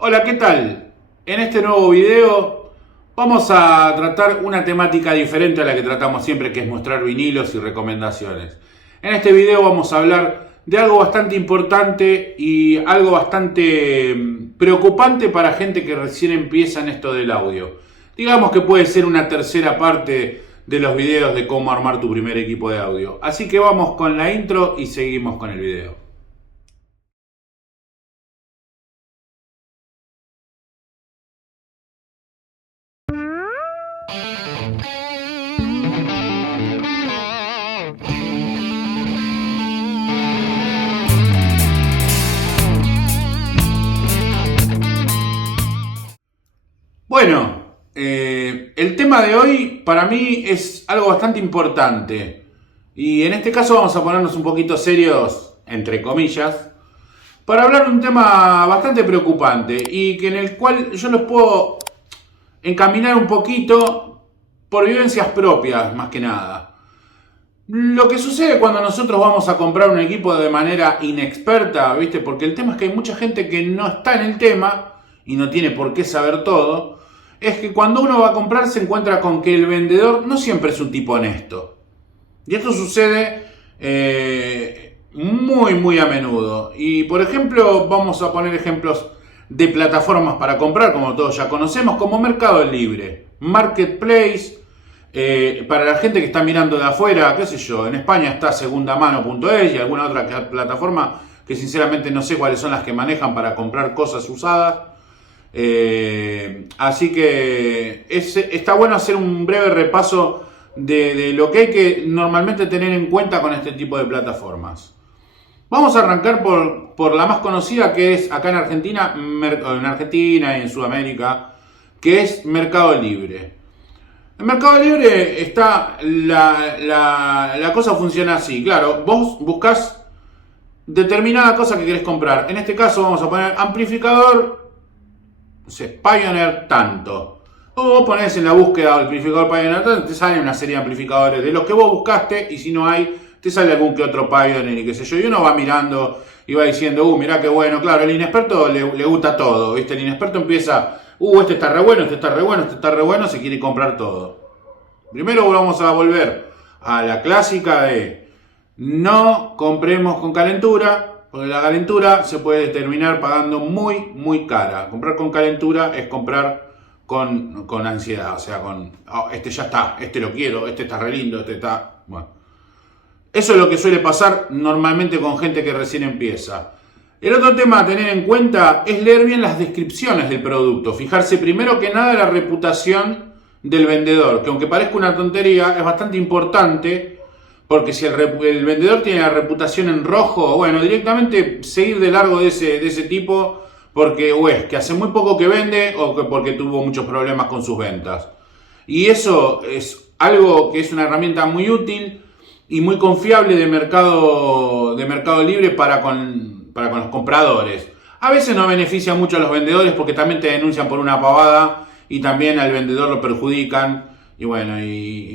Hola, ¿qué tal? En este nuevo video vamos a tratar una temática diferente a la que tratamos siempre, que es mostrar vinilos y recomendaciones. En este video vamos a hablar de algo bastante importante y algo bastante preocupante para gente que recién empieza en esto del audio. Digamos que puede ser una tercera parte de los videos de cómo armar tu primer equipo de audio. Así que vamos con la intro y seguimos con el video. Bueno, el tema de hoy para mí es algo bastante importante y en este caso vamos a ponernos un poquito serios, entre comillas, para hablar de un tema bastante preocupante y que en el cual yo los puedo encaminar un poquito por vivencias propias, más que nada. Lo que sucede cuando nosotros vamos a comprar un equipo de manera inexperta, ¿viste? Porque el tema es que hay mucha gente que no está en el tema y no tiene por qué saber todo, es que cuando uno va a comprar se encuentra con que el vendedor no siempre es un tipo honesto. Y esto sucede muy a menudo. Y por ejemplo, vamos a poner ejemplos de plataformas para comprar, como todos ya conocemos, como Mercado Libre, Marketplace. Para la gente que está mirando de afuera, qué sé yo, en España está segundamano.es y alguna otra plataforma que sinceramente no sé cuáles son las que manejan para comprar cosas usadas. Así que está bueno hacer un breve repaso de lo que hay que normalmente tener en cuenta con este tipo de plataformas. Vamos a arrancar por la más conocida, que es acá en Argentina y en Sudamérica, que es Mercado Libre. En Mercado Libre está la cosa funciona así. Claro, vos buscas determinada cosa que querés comprar. En este caso vamos a poner amplificador, no sé, Pioneer tanto. O vos ponés en la búsqueda amplificador Pioneer tanto, te salen una serie de amplificadores de los que vos buscaste, y si no hay, te sale algún que otro Pioneer y qué sé yo. Y uno va mirando y va diciendo, mirá qué bueno. Claro, el inexperto le gusta todo, ¿viste? El inexperto empieza, este está re bueno, este está re bueno, este está re bueno, se quiere comprar todo. Primero vamos a volver a la clásica de no compremos con calentura, porque la calentura se puede terminar pagando muy cara. Comprar con calentura es comprar con ansiedad, o sea, este ya está, este lo quiero, este está re lindo, este está... Bueno. Eso es lo que suele pasar normalmente con gente que recién empieza. El otro tema a tener en cuenta es leer bien las descripciones del producto. Fijarse primero que nada en la reputación del vendedor, que aunque parezca una tontería, es bastante importante, porque si el vendedor tiene la reputación en rojo, bueno, directamente seguir de largo de ese tipo, porque o es que hace muy poco que vende o que porque tuvo muchos problemas con sus ventas. Y eso es algo que es una herramienta muy útil y muy confiable de Mercado Libre para con los compradores. A veces no beneficia mucho a los vendedores porque también te denuncian por una pavada y también al vendedor lo perjudican. Y bueno,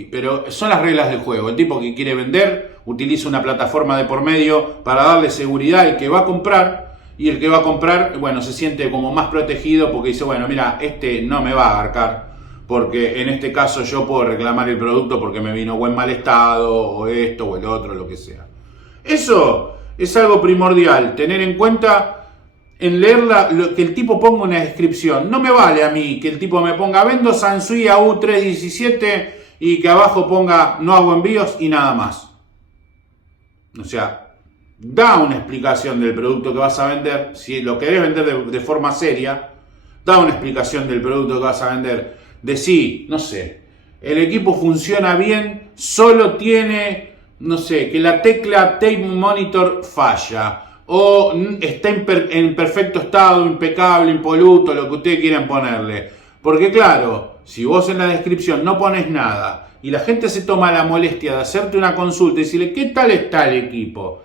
pero son las reglas del juego. El tipo que quiere vender utiliza una plataforma de por medio para darle seguridad al que va a comprar. Y el que va a comprar, bueno, se siente como más protegido porque dice, bueno, mira, este no me va a agarcar, porque en este caso yo puedo reclamar el producto porque me vino o en mal estado, o esto, o el otro, lo que sea. Eso es algo primordial, tener en cuenta en leerla, que el tipo ponga una descripción. No me vale a mí que el tipo me ponga vendo Sansui AU317 y que abajo ponga no hago envíos y nada más. O sea, da una explicación del producto que vas a vender. Si lo querés vender de forma seria, da una explicación del producto que vas a vender. Decí, no sé, el equipo funciona bien, solo tiene, no sé, que la tecla Tape Monitor falla, o está en perfecto estado, impecable, impoluto, lo que ustedes quieran ponerle. Porque claro, si vos en la descripción no pones nada y la gente se toma la molestia de hacerte una consulta y decirle ¿qué tal está el equipo?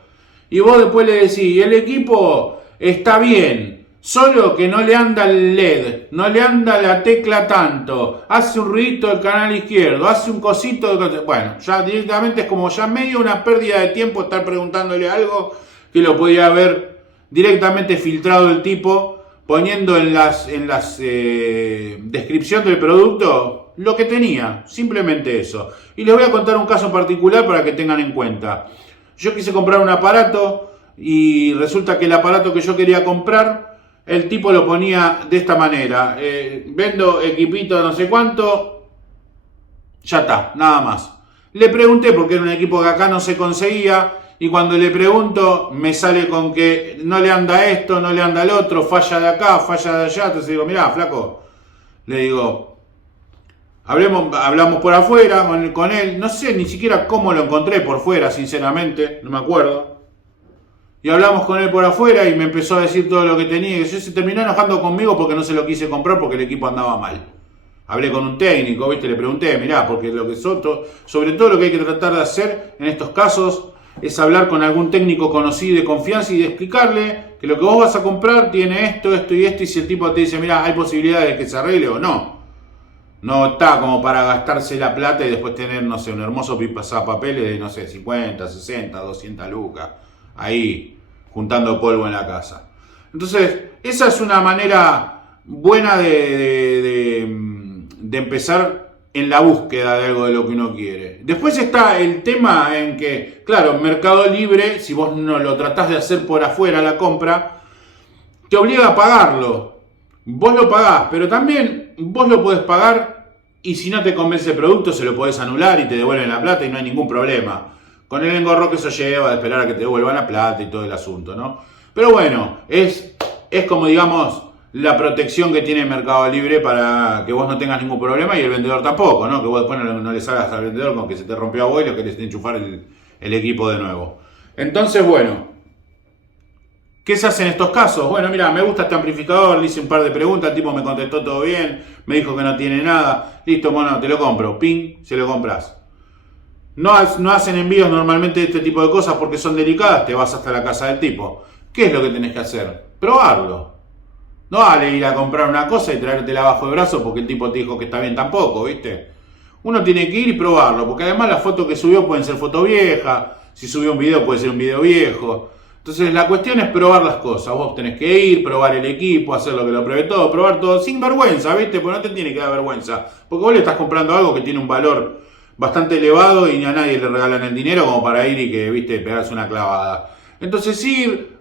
Y vos después le decís, el equipo está bien, solo que no le anda el LED, no le anda la tecla tanto, hace un ruidito del canal izquierdo, hace un cosito de... Bueno, ya directamente es como ya medio una pérdida de tiempo estar preguntándole algo que lo podía haber directamente filtrado el tipo poniendo en las descripción del producto lo que tenía, simplemente eso. Y les voy a contar un caso particular para que tengan en cuenta. Yo quise comprar un aparato y resulta que el aparato que yo quería comprar, el tipo lo ponía de esta manera. Vendo equipito no sé cuánto, ya está, nada más. Le pregunté porque era un equipo que acá no se conseguía y cuando le pregunto me sale con que no le anda esto, no le anda el otro, falla de acá, falla de allá. Entonces digo, mirá, flaco, le digo, hablamos por afuera con él, no sé ni siquiera cómo lo encontré por fuera, sinceramente, no me acuerdo. Y hablamos con él por afuera y me empezó a decir todo lo que tenía. Y yo se terminó enojando conmigo porque no se lo quise comprar porque el equipo andaba mal. Hablé con un técnico, ¿viste? Le pregunté, mirá, porque lo que sobre todo lo que hay que tratar de hacer en estos casos es hablar con algún técnico conocido y de confianza y de explicarle que lo que vos vas a comprar tiene esto, esto y esto, y si el tipo te dice, mirá, hay posibilidades de que se arregle o no. No está como para gastarse la plata y después tener, no sé, un hermoso papeles de, no sé, 50, 60, 200 lucas, ahí, juntando polvo en la casa. Entonces, esa es una manera buena de empezar en la búsqueda de algo de lo que uno quiere. Después está el tema en que, claro, Mercado Libre, si vos no lo tratás de hacer por afuera la compra, te obliga a pagarlo. Vos lo pagás, pero también vos lo podés pagar y si no te convence el producto se lo podés anular y te devuelven la plata y no hay ningún problema. Con el engorro que eso lleva de esperar a que te devuelvan la plata y todo el asunto, ¿no? Pero bueno, es como digamos la protección que tiene Mercado Libre para que vos no tengas ningún problema y el vendedor tampoco, ¿no? Que vos después no le salgas al vendedor con que se te rompió a vos y lo querés enchufar el equipo de nuevo. Entonces, bueno, ¿qué se hace en estos casos? Bueno, mira, me gusta este amplificador, le hice un par de preguntas, el tipo me contestó todo bien, me dijo que no tiene nada, listo, bueno, te lo compro, ping, se lo compras. No hacen envíos normalmente de este tipo de cosas porque son delicadas, te vas hasta la casa del tipo. ¿Qué es lo que tenés que hacer? Probarlo. No vale ir a comprar una cosa y traértela bajo el brazo porque el tipo te dijo que está bien tampoco, ¿viste? Uno tiene que ir y probarlo, porque además las fotos que subió pueden ser fotos viejas, si subió un video puede ser un video viejo. Entonces la cuestión es probar las cosas. Vos tenés que ir, probar el equipo, hacer lo que lo pruebe todo, probar todo sin vergüenza, ¿viste? Porque no te tiene que dar vergüenza. Porque vos le estás comprando algo que tiene un valor bastante elevado y a nadie le regalan el dinero como para ir y que, ¿viste? Pegarse una clavada. Entonces ir.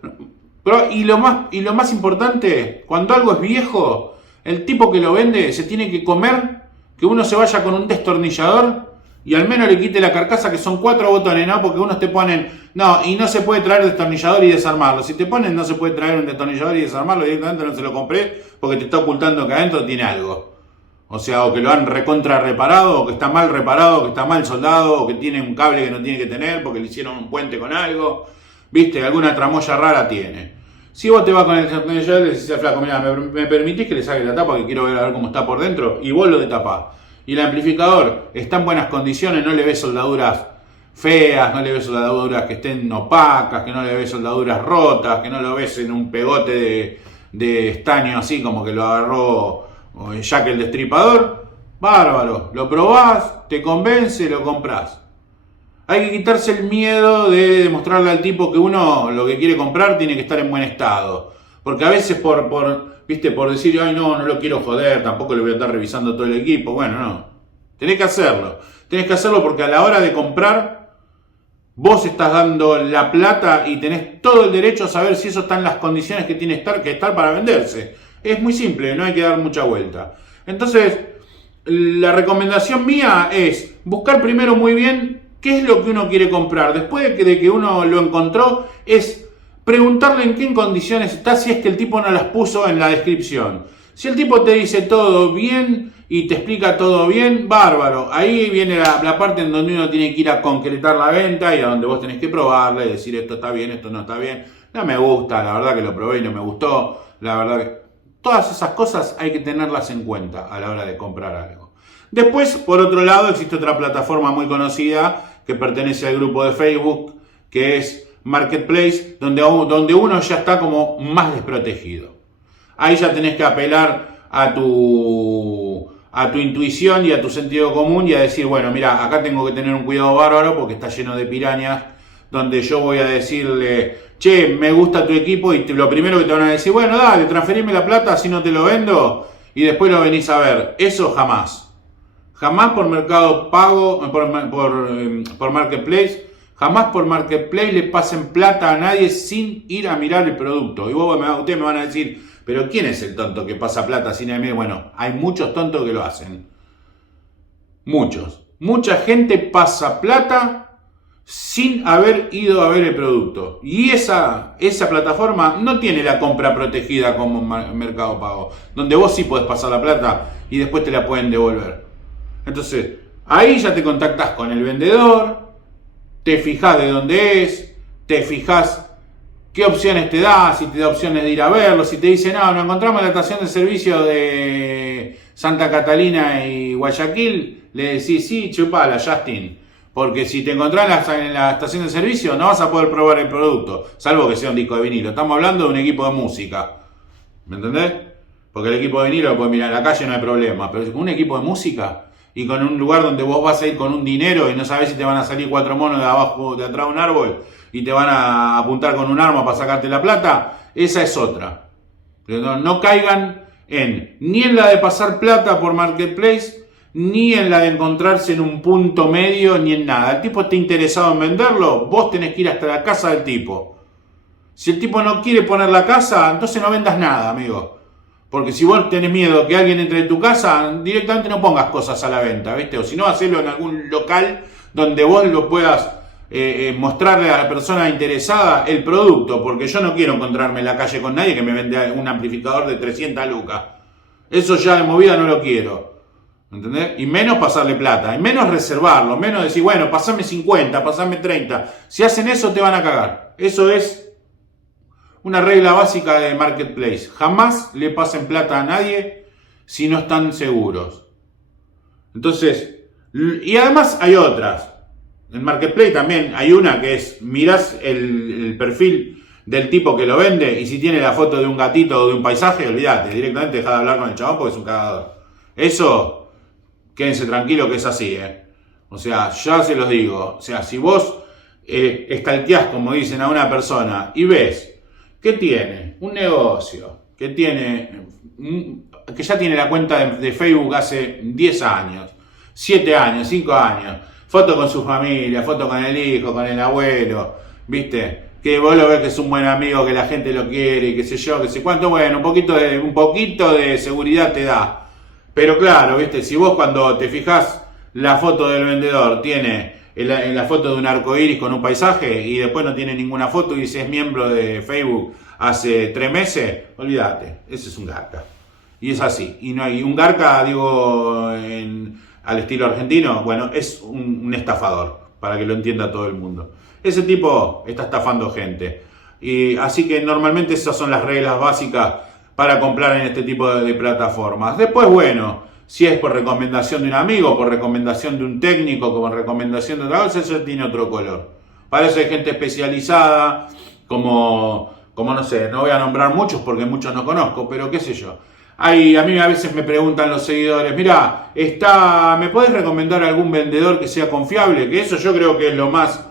Y lo más importante, cuando algo es viejo, el tipo que lo vende se tiene que comer que uno se vaya con un destornillador y al menos le quite la carcasa, que son 4 botones, ¿no? Porque unos te ponen, no, y no se puede traer destornillador y desarmarlo. Si te ponen no se puede traer un destornillador y desarmarlo, directamente no se lo compré porque te está ocultando que adentro tiene algo. O sea, o que lo han recontra reparado, o que está mal reparado, o que está mal soldado, o que tiene un cable que no tiene que tener porque le hicieron un puente con algo. ¿Viste? Alguna tramoya rara tiene. Si vos te vas con el destornillador y le decís al flaco, mira, ¿me permitís que le saque la tapa que quiero ver a ver cómo está por dentro? Y vos lo detapás. Y el amplificador está en buenas condiciones, no le ves soldaduras feas, no le ves soldaduras que estén opacas, que no le ves soldaduras rotas, que no lo ves en un pegote de estaño así como que lo agarró Jack el Destripador. Bárbaro, lo probás, te convence, lo comprás. Hay que quitarse el miedo de demostrarle al tipo que uno lo que quiere comprar tiene que estar en buen estado. Porque a veces por decir, ay no lo quiero joder, tampoco le voy a estar revisando todo el equipo. Bueno, no. Tenés que hacerlo. Tenés que hacerlo porque a la hora de comprar, vos estás dando la plata y tenés todo el derecho a saber si eso está en las condiciones que tiene que estar para venderse. Es muy simple, no hay que dar mucha vuelta. Entonces, la recomendación mía es buscar primero muy bien qué es lo que uno quiere comprar. Después de que uno lo encontró, es preguntarle en qué condiciones está, si es que el tipo no las puso en la descripción. Si el tipo te dice todo bien y te explica todo bien, bárbaro. Ahí viene la parte en donde uno tiene que ir a concretar la venta y a donde vos tenés que probarle, decir esto está bien, esto no está bien. No me gusta, la verdad que lo probé y no me gustó. La verdad que todas esas cosas hay que tenerlas en cuenta a la hora de comprar algo. Después, por otro lado, existe otra plataforma muy conocida que pertenece al grupo de Facebook, que es Marketplace, donde uno ya está como más desprotegido. Ahí ya tenés que apelar a tu intuición y a tu sentido común y a decir, bueno, mira, acá tengo que tener un cuidado bárbaro porque está lleno de pirañas donde yo voy a decirle, che, me gusta tu equipo, y lo primero que te van a decir, bueno, dale, transferime la plata, así no te lo vendo, y después lo venís a ver. Eso jamás. Jamás por Mercado Pago, por Marketplace, jamás por Marketplace le pasen plata a nadie sin ir a mirar el producto. Y ustedes me van a decir, pero ¿quién es el tonto que pasa plata sin ir a mirar? Bueno, hay muchos tontos que lo hacen. Muchos. Mucha gente pasa plata sin haber ido a ver el producto. Y esa plataforma no tiene la compra protegida como Mercado Pago, donde vos sí podés pasar la plata y después te la pueden devolver. Entonces, ahí ya te contactás con el vendedor, te fijás de dónde es, te fijás qué opciones te da, si te da opciones de ir a verlo, si te dice, no, nos encontramos en la estación de servicio de Santa Catalina y Guayaquil, le decís, sí, chupala, Justin. Porque si te encontrás en la estación de servicio, no vas a poder probar el producto, salvo que sea un disco de vinilo. Estamos hablando de un equipo de música, ¿me entendés? Porque el equipo de vinilo lo puedes mirar en la calle, no hay problema, pero con un equipo de música y con un lugar donde vos vas a ir con un dinero y no sabés si te van a salir 4 monos de atrás de un árbol y te van a apuntar con un arma para sacarte la plata, esa es otra. No caigan ni en la de pasar plata por Marketplace, ni en la de encontrarse en un punto medio, ni en nada. El tipo está interesado en venderlo, vos tenés que ir hasta la casa del tipo. Si el tipo no quiere poner la casa, entonces no vendas nada, amigo. Porque si vos tenés miedo que alguien entre en tu casa, directamente no pongas cosas a la venta, ¿viste? O si no, hacelo en algún local donde vos lo puedas mostrarle a la persona interesada el producto, porque yo no quiero encontrarme en la calle con nadie que me vende un amplificador de 300 lucas. Eso ya de movida no lo quiero. ¿Entendés? Y menos pasarle plata, y menos reservarlo, menos decir, bueno, pasame 50, pasame 30. Si hacen eso te van a cagar. Eso es una regla básica de Marketplace. Jamás le pasen plata a nadie si no están seguros. Entonces, y además hay otras. En Marketplace también hay una que es, mirás el perfil del tipo que lo vende y si tiene la foto de un gatito o de un paisaje, olvídate, directamente deja de hablar con el chabón porque es un cagador. Eso... Quédense tranquilos que es así, O sea, ya se los digo. O sea, si vos stalkeás, como dicen, a una persona y ves que tiene un negocio, que ya tiene la cuenta de Facebook hace 10 años, 7 años, 5 años, foto con su familia, foto con el hijo, con el abuelo, ¿viste? Que vos lo ves que es un buen amigo, que la gente lo quiere, y qué sé yo, qué sé cuánto, bueno, un poquito de seguridad te da. Pero claro, ¿viste? Si vos cuando te fijás la foto del vendedor tiene en la foto de un arco iris con un paisaje y después no tiene ninguna foto y dice es miembro de Facebook hace 3 meses, olvídate, ese es un garca. Y es así. Y no hay un garca, digo, al estilo argentino, bueno, es un estafador, para que lo entienda todo el mundo. Ese tipo está estafando gente. Y así que normalmente esas son las reglas básicas para comprar en este tipo de plataformas. Después, bueno, si es por recomendación de un amigo, por recomendación de un técnico, por recomendación de otra cosa, eso tiene otro color. Para eso hay gente especializada, como no sé, no voy a nombrar muchos porque muchos no conozco, pero qué sé yo. A mí a veces me preguntan los seguidores, mira, ¿me podés recomendar algún vendedor que sea confiable? Que eso yo creo que es lo más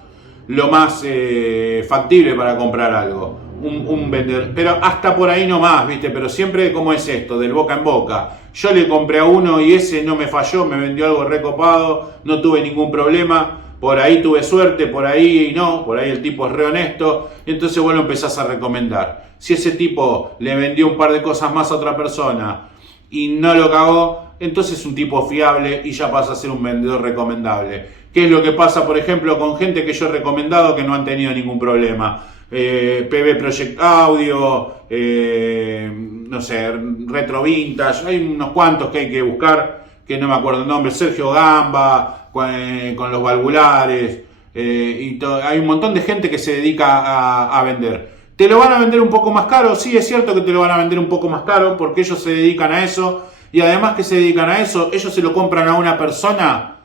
factible para comprar algo. Un vendedor, pero hasta por ahí nomás, ¿viste? Pero siempre, ¿cómo es esto? Del boca en boca. Yo le compré a uno y ese no me falló, me vendió algo recopado, no tuve ningún problema, por ahí tuve suerte, por ahí no, por ahí el tipo es re honesto, y entonces vos lo empezás a recomendar. Si ese tipo le vendió un par de cosas más a otra persona y no lo cagó, entonces es un tipo fiable y ya pasa a ser un vendedor recomendable. ¿Qué es lo que pasa, por ejemplo, con gente que yo he recomendado que no han tenido ningún problema? PB Project Audio, no sé, Retro Vintage, hay unos cuantos que hay que buscar, que no me acuerdo el nombre, Sergio Gamba, con los valvulares, hay un montón de gente que se dedica a vender. ¿Te lo van a vender un poco más caro? Sí, es cierto que te lo van a vender un poco más caro, porque ellos se dedican a eso, y además que se dedican a eso, ellos se lo compran a una persona,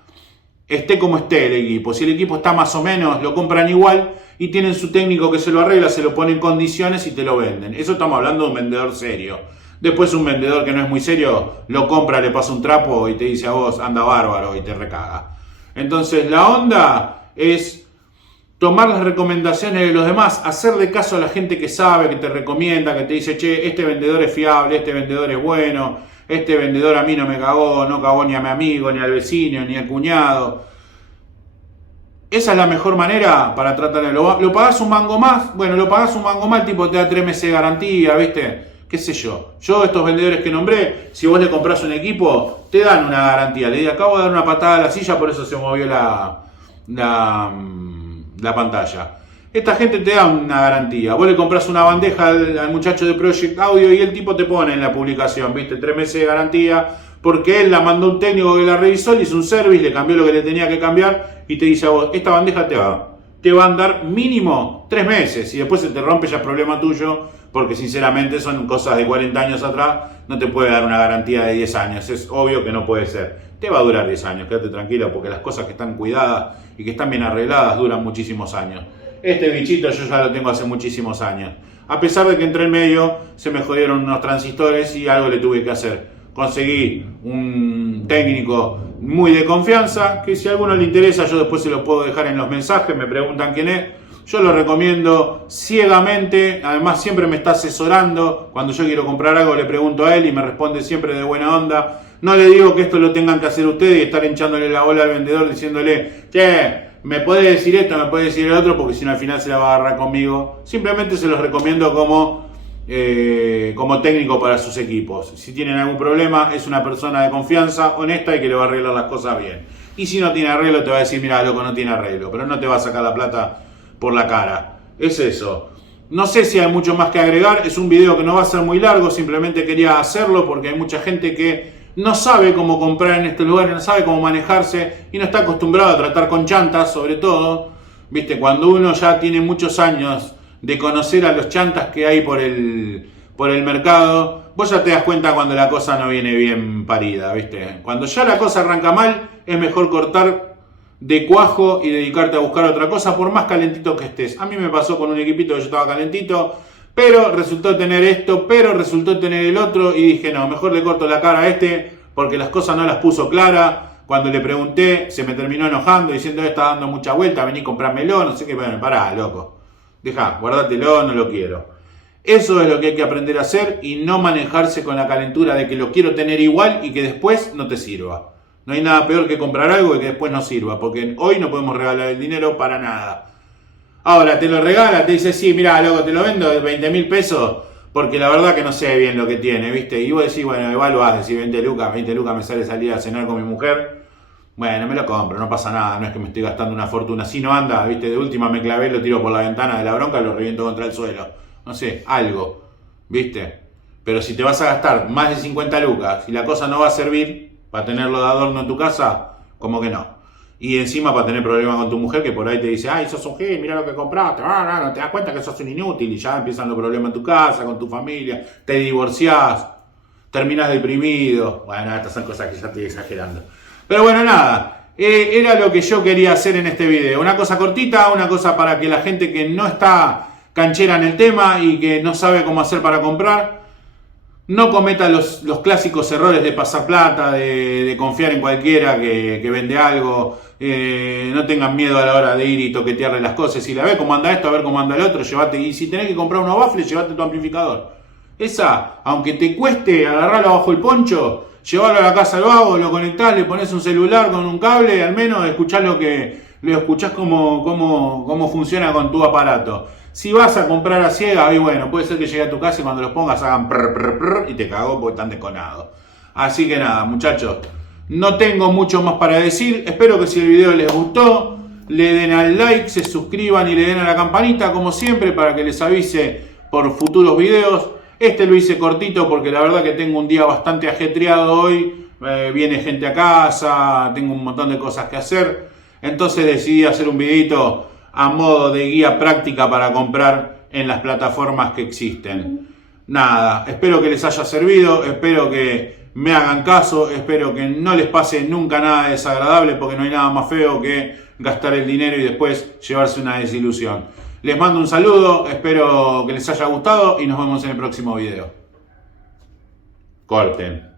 esté como esté el equipo. Si el equipo está más o menos, lo compran igual, y tienen su técnico que se lo arregla, se lo pone en condiciones y te lo venden. Eso estamos hablando de un vendedor serio. Después un vendedor que no es muy serio, lo compra, le pasa un trapo y te dice a vos, anda bárbaro, y te recaga. Entonces la onda es tomar las recomendaciones de los demás, hacerle caso a la gente que sabe, que te recomienda, que te dice, che, este vendedor es fiable, este vendedor es bueno, este vendedor a mí no me cagó, no cagó ni a mi amigo, ni al vecino, ni al cuñado. Esa es la mejor manera para tratarlo. ¿Lo pagás un mango más? Bueno, lo pagás un mango más, el tipo te da 3 meses de garantía, ¿viste? ¿Qué sé yo? Yo, estos vendedores que nombré, si vos le comprás un equipo, te dan una garantía. Le acabo de dar una patada a la silla, por eso se movió la pantalla. Esta gente te da una garantía. Vos le compras una bandeja al muchacho de Project Audio y el tipo te pone en la publicación, ¿viste? 3 meses de garantía, porque él la mandó un técnico que la revisó, le hizo un service, le cambió lo que le tenía que cambiar y te dice a vos, esta bandeja te va a andar mínimo 3 meses y después se te rompe, ya es problema tuyo, porque sinceramente son cosas de 40 años atrás, no te puede dar una garantía de 10 años, es obvio que no puede ser. Te va a durar 10 años, quédate tranquilo, porque las cosas que están cuidadas y que están bien arregladas duran muchísimos años. Este bichito yo ya lo tengo hace muchísimos años. A pesar de que entre el medio se me jodieron unos transistores y algo le tuve que hacer. Conseguí un técnico muy de confianza, que si a alguno le interesa yo después se lo puedo dejar en los mensajes, me preguntan quién es. Yo lo recomiendo ciegamente, además siempre me está asesorando. Cuando yo quiero comprar algo le pregunto a él y me responde siempre de buena onda. No le digo que esto lo tengan que hacer ustedes y estar hinchándole la bola al vendedor diciéndole, che, me puede decir esto, me puede decir el otro, porque si no al final se la va a agarrar conmigo. Simplemente se los recomiendo como técnico para sus equipos. Si tienen algún problema, es una persona de confianza, honesta y que le va a arreglar las cosas bien. Y si no tiene arreglo, te va a decir, mira, loco, no tiene arreglo, pero no te va a sacar la plata por la cara. Es eso. No sé si hay mucho más que agregar. Es un video que no va a ser muy largo, simplemente quería hacerlo porque hay mucha gente que no sabe cómo comprar en este lugar, no sabe cómo manejarse y no está acostumbrado a tratar con chantas, sobre todo. Viste, cuando uno ya tiene muchos años de conocer a los chantas que hay por el mercado, vos ya te das cuenta cuando la cosa no viene bien parida, ¿viste? Cuando ya la cosa arranca mal, es mejor cortar de cuajo y dedicarte a buscar otra cosa, por más calentito que estés. A mí me pasó con un equipito que yo estaba calentito, pero resultó tener esto, pero resultó tener el otro, y dije, no, mejor le corto la cara a este, porque las cosas no las puso claras. Cuando le pregunté, se me terminó enojando, diciendo, está dando mucha vuelta, vení, comprármelo, no sé qué. Bueno, pará, loco. Dejá, guárdatelo, no lo quiero. Eso es lo que hay que aprender a hacer y no manejarse con la calentura de que lo quiero tener igual y que después no te sirva. No hay nada peor que comprar algo y que después no sirva, porque hoy no podemos regalar el dinero para nada. Ahora te lo regala, te dice, sí, mirá, loco, te lo vendo de 20.000 pesos, porque la verdad que no sé bien lo que tiene, ¿viste? Y vos decís, bueno, evaluás, decís 20 lucas me sale salir a cenar con mi mujer. Bueno, me lo compro, no pasa nada, no es que me estoy gastando una fortuna. Si no anda, ¿viste? De última me clavé, lo tiro por la ventana de la bronca, lo reviento contra el suelo. No sé, algo, ¿viste? Pero si te vas a gastar más de 50 lucas y la cosa no va a servir para tenerlo de adorno en tu casa, como que no. Y encima para tener problemas con tu mujer que por ahí te dice, ay, sos un gil, mira lo que compraste, no te das cuenta que sos un inútil, y ya empiezan los problemas en tu casa, con tu familia, te divorciás, terminás deprimido. Bueno, estas son cosas que ya estoy exagerando. Pero bueno, nada, era lo que yo quería hacer en este video. Una cosa cortita, una cosa para que la gente que no está canchera en el tema y que no sabe cómo hacer para comprar, no cometa los clásicos errores de pasar plata, de confiar en cualquiera que vende algo. No tengan miedo a la hora de ir y toquetearle las cosas. Si la ve cómo anda esto, a ver cómo anda el otro, llévate. Y si tenés que comprar unos baffles, llévate tu amplificador. Esa, aunque te cueste agarrarlo abajo el poncho, llevarlo a la casa al vago, lo conectás, le pones un celular con un cable, al menos escuchás escuchás cómo funciona con tu aparato. Si vas a comprar a ciegas, bueno, puede ser que llegue a tu casa y cuando los pongas hagan prr y te cagó porque están desconados. Así que nada, muchachos, no tengo mucho más para decir. Espero que si el video les gustó, le den al like, se suscriban y le den a la campanita, como siempre, para que les avise por futuros videos. Este lo hice cortito porque la verdad que tengo un día bastante ajetreado hoy. Viene gente a casa, tengo un montón de cosas que hacer. Entonces decidí hacer un videito a modo de guía práctica para comprar en las plataformas que existen. Nada, espero que les haya servido, espero que me hagan caso, espero que no les pase nunca nada desagradable, porque no hay nada más feo que gastar el dinero y después llevarse una desilusión. Les mando un saludo, espero que les haya gustado y nos vemos en el próximo video. Corten.